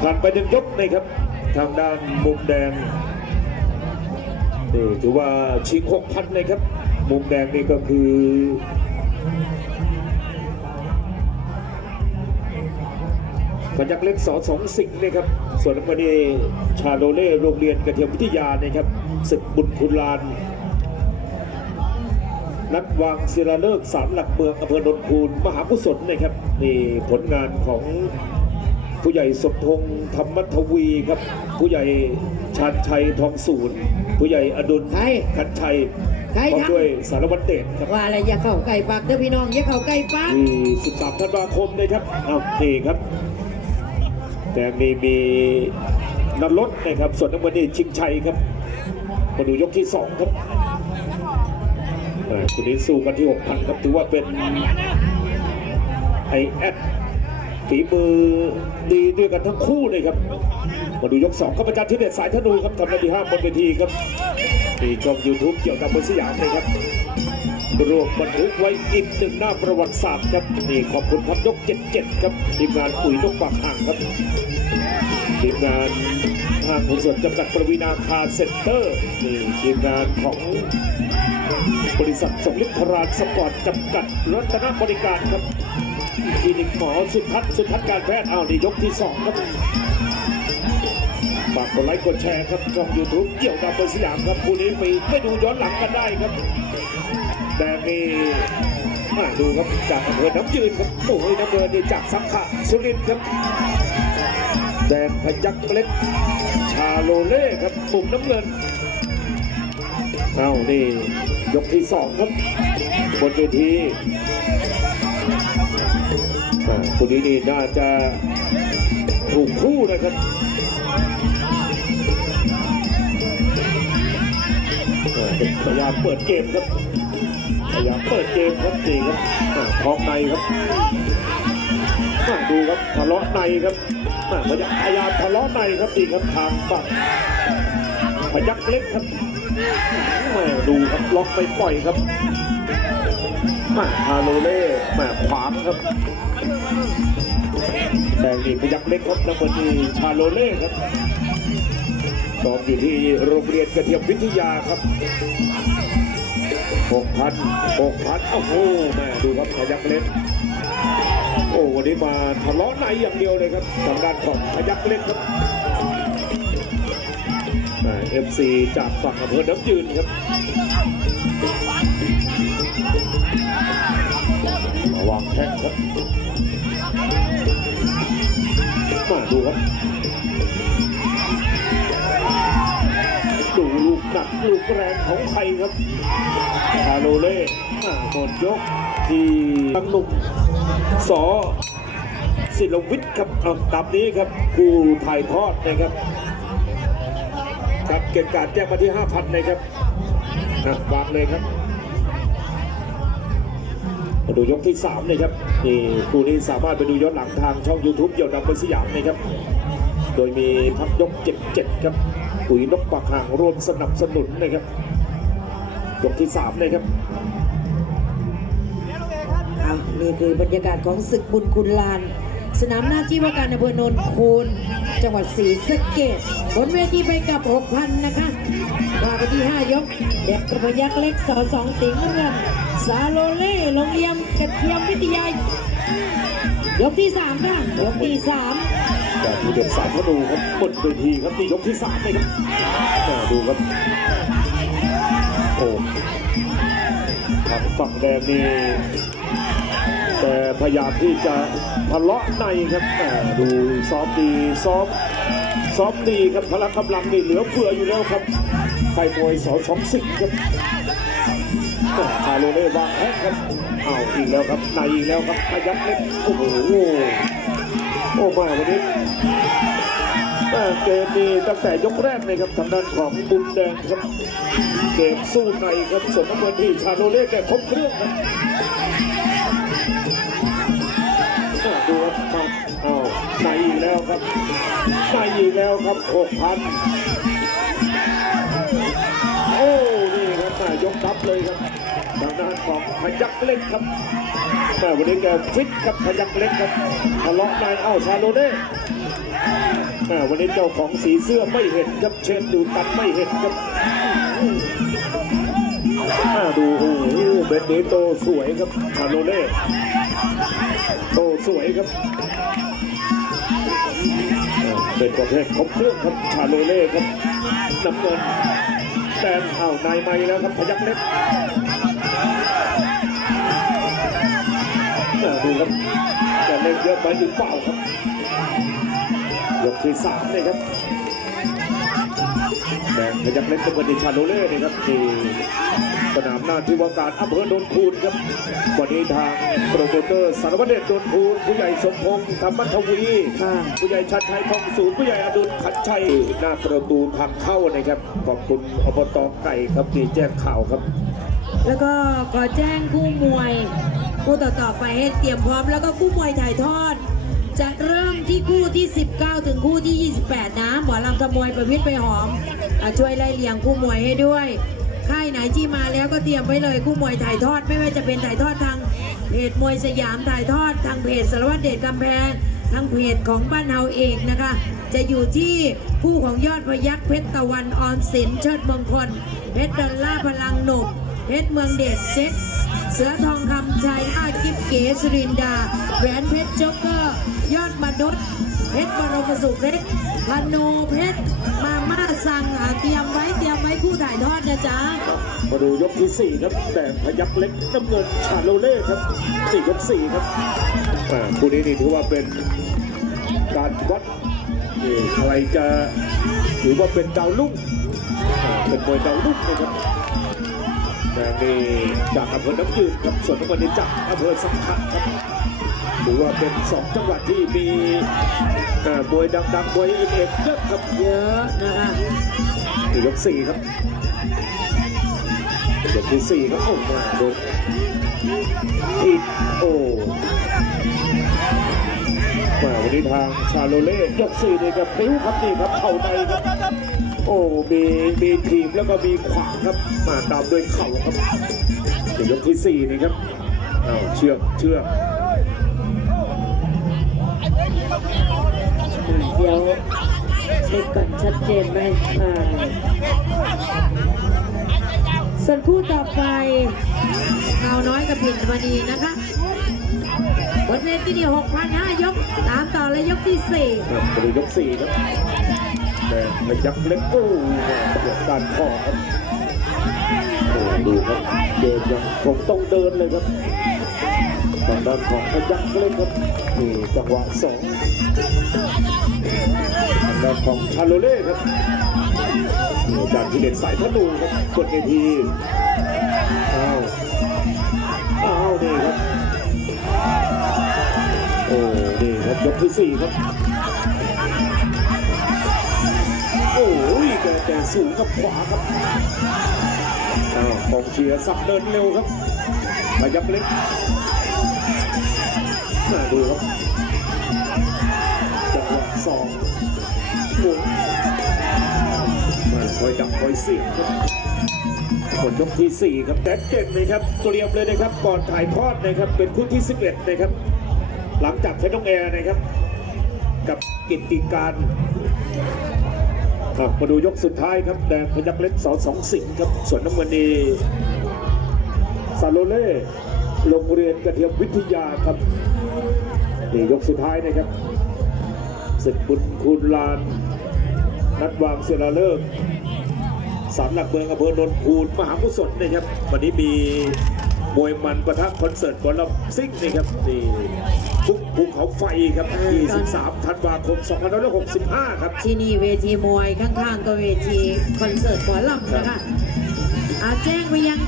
ผ่านไปหนึ่งยกนะครับ ทางด้านมุมแดงนี่ถือว่าชิงหกพันเลยครับ มุมแดงนี่ก็คือพยักเล็กสอสองสิงห์นะครับ ส่วนน้ำเงินนี่ชาโดเล่โรงเรียนกระเทียมวิทยานะครับศึกบุญคุณลาน นัดวางศิลาฤกษ์สามหลักเมืองอำเภอนนคูนมหากุศลนะครับนี่ผลงานของ ผู้ใหญ่สมพงษ์ธรรมทวีครับ ผู้ใหญ่ชาญชัยทองศูนย์ผู้ใหญ่อดุลใครขันชัยใครพร้อมครับด้วยสารวัตรเดชครับ ว่าอะไรอย่าเข้าใกล้ปากเด้อพี่น้องอย่าเข้าใกล้ปากที่13ธันวาคมนะครับเอานี่ครับ แต่มีมีนรถนะครับ ส่วนน้ำมันนี่ชิงชัยครับ มาดูยกที่ 2 ครับอ่าคุณนี้สู้กันที่ 6,000 ครับ ถือว่าเป็นไอแอดฝีมือ ดีด้วยกันทั้งคู่เลยครับ มาดูยก2ก็เป็นการที่เด็ดสายธนูครับทำนาทีห้าบนเวทีครับที่ช่อง YouTube เกี่ยวกับบนสยามเลยครับรวมบันทึกไว้อีกหนึ่งหน้าประวัติศาสตร์ครับนี่ขอบคุณพับยก 77 ครับทีมงานปุ๋ยนกปากห่างครับทีมงานห้างหุ้นส่วนจำกัดประวีนาคาเซ็นเตอร์นี่ทีมงานของบริษัทสมฤทธรานสปอร์ตจำกัดรัตนบริการครับ คลินิกหมอสุทัศน์สุทัศน์การแพทย์เอาวนี่ยกที่สองครับฝากกดไลค์กดแชร์ครับช่องยูทูบเกี่ยวกับเบอร์สยามครับคู่นี้ไปไม่ดูย้อนหลังกันได้ครับแดงนี่มาดูครับจากอำเภอน้ำยืนครับโอ้ยน้ำเงินนี่จากสังขะสุรินทร์ครับแดงพยักเล็กชาโลเล่ครับปุ่มน้ำเงินเอานี่ยกที่สองครับบนเวที คนนี้นี่น่าจะถูกคู่นะครับพยายามเปิดเกมครับพยายามเปิดเกมครับดีครับท้องในครับดูครับทะเลาะในครับพยายามทะเลาะในครับดีครับทางฝั่งพยักเล็กครับแม่ดูครับล็อกไปปล่อยครับ มาฮาโลเล่แม่ขวางครับแดงนี่พยักเล็กครับแล้วมันนี่ชาโลเล่ครับสอบอยู่ที่โรงเรียนกระเทียมวิทยาครับหกพันหกพันโอ้โหแม่ดูครับพยักเล็กโอ้วันนี้มาทะเลาะในอย่างเดียวเลยครับทางด้านของพยักเล็กครับเอฟซีจากฝั่งอำเภอน้ำยืนครับ วางแข้งครับมาดูครับ ดูลูกหนักลูกแรงของใครครับคาโรเล่อ่าหมดยกที่ตั้งหนุ่มสอศิลวิทย์ครับเอาตามนี้ครับผู้ถ่ายทอดนะครับครับเกิดการแจ้งมาที่ 5,000นะครับอะวางเลยครับ มาดูยกที่3เลยครับนี่คู่นี้สามารถไปดูย้อนหลังทางช่อง YouTube เกี่ยวกับสยามนะครับ โดยมีพักยก77ครับปุ๋ยนกปากห่างร่วมสนับสนุนนะครับยกที่3เลยครับอะนี่คือบรรยากาศของศึกบุญคุณลาน สนามหน้าที่ว่าการอำเภอโนนคูนจังหวัดศรีสะเกษบนเวทีไปกับ 6,000 นะคะว่าไปที่ 5 ยก เด็กกระพยักเล็กสอสองสิงห์เงินซาโลเล่โรงย กระเทียมวิทยายกที่3ค่ะยกที่3แต่ที่เด็ดสายเขาดูครับบนเวทีครับนี่ยกที่สามเลยครับแต่ดูครับโอ้ทางฝั่งแดงนี่แต่พยายามที่จะทะเลาะในครับแต่ดูซ้อมดีซ้อมซ้อมดีครับพละกำลังนี่เหลือเฟืออยู่แล้วครับไฟมวยสอสองสิงครับคาโรเล่วางแพ้ครับ อ้าวอีกแล้วครับในอีกแล้วครับพยักเล็กโอ้โหโอ้มาวันนี้ม่เกมนี้ตั้งแต่ยกแรกเลยครับทางด้านของบุญแดงครับเกมสู้ในครับส่วนน้ำเงิที่ชาโนเล่แกครบเครื่องครับดูครับมาอ้าวในอีกแล้วครับในอีกแล้วครับหกพันโอ้นี่ครับแม่ยกทับเลยครับ ทางด้านของพยักเล็กครับแม่วันนี้แกฟิตกับพยักเล็กครับทะเลาะในเอ้าชาโลเน่อ่วันนี้เจ้าของสีเสื้อไม่เห็นครับเชนดูตัดไม่เห็นครับดูโอ้โหเบนนี้โตสวยครับคาโรเล่โตสวยครับเป็นประเภทครบเครื่องครับชาโลเล่ครับน้ำเงินแดงอ้านายไม่แล้วครับพยักเล็ก ดูครับจะเล่นเยอะไปหรือเปล่าครับยกที่สามเลยครับแดงพยักเล็กกับวันดิชาโนเล่นี่ครับที่สนามหน้าที่ว่าการอำเภอโนนคูนครับวันนี้ทางโปรโมเตอร์สารวัตรเดชโนนคูนผู้ใหญ่สมพงษ์ธรรมทวีค่ะผู้ใหญ่ชัดชัยทองสูงผู้ใหญ่อดุลขันชัยหน้าประตูทางเข้านะครับขอบคุณอบตไก่ครับที่แจ้งข่าวครับ แล้วก็ขอแจ้งคู่มวย คู่ต่อๆไปให้เตรียมพร้อมแล้วก็คู่มวยถ่ายทอด จะเริ่มที่คู่ที่ 19 ถึงคู่ที่ 28 นะหมอลำขมวยประพิษไปหอมอช่วยไล่เลียงคู่มวยให้ด้วยค่ายไหนที่มาแล้วก็เตรียมไว้เลยคู่มวยถ่ายทอด ไม่ว่าจะเป็นถ่ายทอดทางเพจมวยสยามถ่ายทอด ทางเพจสารวัตรเดชกำแพงทางเพจของบ้านเฮาเองนะคะ จะอยู่ที่คู่ของยอดพยักเพชรตะวันออมสินเชิดมงคลเพชรดอลล่าพลังหนุ่มเพชรเมืองเดชเช็ค เสือทองคำชัยอากิบเก๋สุรินดา แหวนเพชรโจ๊กเกอร์ยอดมนุษย์เพชรบรมสุขเล็กพนูเพชรมาม่าสั่งเตรียมไว้เตรียมไว้คู่ถ่ายทอดนะจ๊ะมาดูยกที่ 4 ครับ แต่พยักเล็กน้ำเงินชาโลเล่ครับนี่ยก4ครับคู่นี้นี่ถือว่าเป็นการวัดใครจะถือว่าเป็นดาวรุ่งเป็นมวยดาวรุ่งนะครับ แต่นี่จากอำเภอน้ำยืนครับส่วนน้ำเงินนี่จากอำเภอสังขะครับถือว่าเป็นสองจังหวัดที่มีเอ่อมวยดังๆมวยเอกๆเยอะครับเยอะนะคะนี่ยก4ครับยกที่สี่ครับโอ้มาดนอีกโอ้มาวันนี้ทางชาโลเล่ยกสี่นี่ครับพริ้วครับนี่ครับเข่าในครับ โอ้มีมีทีมแล้วก็มีขวางครับ มาตามด้วยเข่าครับนี่ยกที่สี่นี่ครับอ้าวเชือกเชือกเดี๋ยวเช็คก่อนชัดเจนไหมอ่าส่วนคู่ต่อไปเงาน้อยกับผิดมณีนะคะบนเวทีนี่6,500ยกตามต่อเลยยกที่4ครับมาดูยกสี่ครับ แต่พยักเล็กโอ้เกิดการข้อครับโอ้ดูครับเดินยังคงต้องเดินเลยครับทางด้านของพยักเล็กครับนี่จังหวะสองทางด้านของชาโลเล่ครับนี่อาจารย์ที่เด็ดสายธนูครับกดเอทีอ้าวอ้าวนี่ครับโอ้นี่ครับยกที่สี่ครับ สูงกับขวาครับอ้าวกองเชียร์สับเดินเร็วครับมายับเล็กมาดูครับจังหวะสองหมุนมาคอยดักคอยเสียบครับผลยกที่ 4 ครับแดกเก่งเลยครับเตรียมเลยนะครับก่อนถ่ายทอดนะครับเป็นคู่ที่ 11 นะครับ หลังจากเพชรน้องแอร์นะครับ กับกิตติการ ครับมาดูยกสุดท้ายครับแดงพยักเล็กสอสองสิงครับ ส่วนน้ำเงินนี่ซาโลเล่โรงเรียนกระเทียมวิทยาครับนี่ยกสุดท้ายนะครับศึกบุญคูณลาน นัดวางเซราเลิกสามหลักเมืองอำเภอโนนคูนมหากุศลนะครับ วันนี้มีมวยมันประทับคอนเสิร์ตบอลลัมซิ่งนี่ครับนี่ ภูภูเขาไฟครับ 23 ธันวาคม 2565 ครับ ที่นี่เวทีมวยข้างๆ ก็เวทีคอนเสิร์ตหมอลำนะคะอาแจ้งไปยัง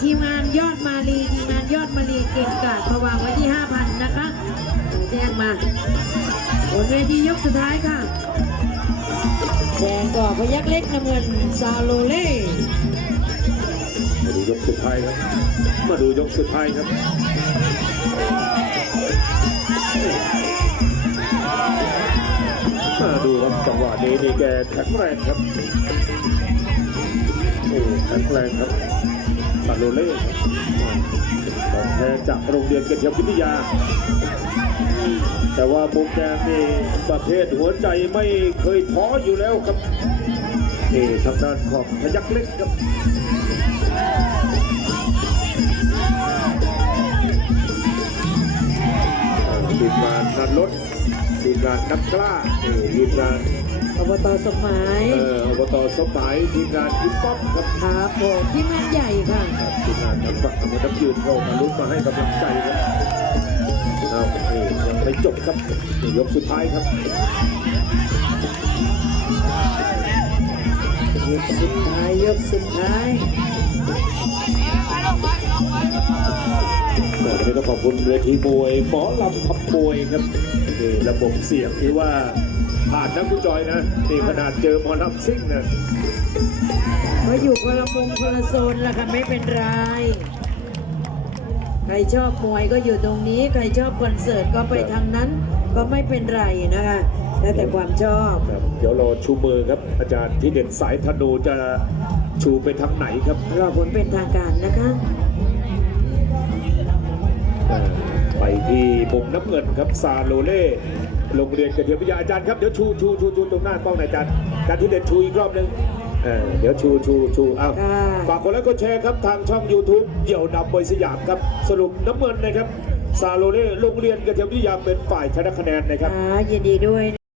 ทีมงานยอดมาลีทีมงานยอดมาลีเก่งกาดระวางไว้ที่ 5,000 นะคะ แจ้งมาบนเวทียกสุดท้ายค่ะแดงก็พยักเล็กน้ำเงินซาโลเล่ มาดูยกสุดท้ายครับ มาดูยกสุดท้ายครับ จังหวะนี้นี่แกแข็งแรงครับโอ้แข็งแรงครับซาโลเล่ของแท้จากโรงเรียนเกษตรวิทยา แต่ว่ามุมแดงนี่ประเภทหัวใจไม่เคยท้ออยู่แล้วครับนี่ทางด้านของพยักเล็กครับทีมานนันรถ มงานนักกล้านี่ทีมงานอบตสมหมายเอ่ออบตสมัยทีมงานทิปป๊อปครับครับผมที่แม่นใหญ่ค่ะทีมงานทางฝั่งของน้ำยืนก็มาลุ้นมาให้กำลังใจครับเอานี่ยังไม่จบครับนี่ยกสุดท้ายครับยกสุดท้ายยกสุดท้ายก็วันนี้ต้องขอบคุณเวทีมวยหมอลำพับมวยครับ นี่ระบบเสียงที่ว่าผ่านนะคุณจอยนะนี่ขนาดเจอหมอลำซิ่งนะก็อยู่คนละมุมคนละโซนละค่ะไม่เป็นไร ใครชอบมวยก็อยู่ตรงนี้ ใครชอบคอนเสิร์ตก็ไปทางนั้น ก็ไม่เป็นไรนะคะแล้วแต่ความชอบ ครับเดี๋ยวรอชูมือครับ อาจารย์ที่เด่นสายธนูจะชูไปทางไหนครับ รอผลเป็นทางการนะคะ ที่มุมน้ำเงินครับซาโลเล่โรงเรียนกระเทียมวิทยาอาจารย์ครับเดี๋ยวชูชูชูชูตรงหน้ากล้องหน่อยอาจารย์อาจารย์ที่เด่นชูอีกรอบหนึ่งเออเดี๋ยวชูชูชูเอาค่ะฝากกดไลค์กดแชร์ครับทางช่อง YouTube เดี่ยวดำบอยสยามครับสรุปน้ำเงินนะครับซาโลเล่โรงเรียนกระเทียมวิทยาเป็นฝ่ายชนะคะแนนนะครับอ่ายินดีด้วย